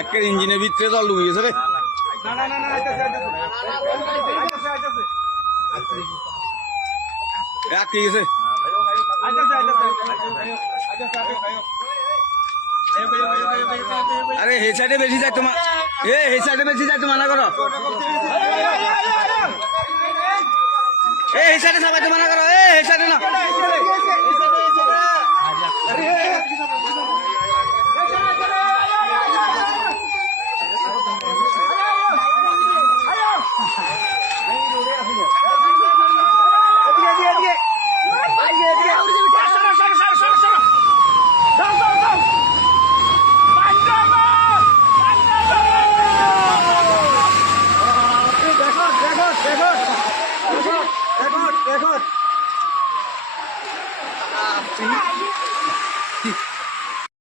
একের ইঞ্জিনের ভিতরে জল ডুবিয়েছে রে। আটকে গেছে। আরে হে সাইডে বেশি যায় তোমার, হে সাইডে বেশি যায় তোমার না করো, হে সাইডে সবাই তোমার না করো, হে সাইডে না। Record.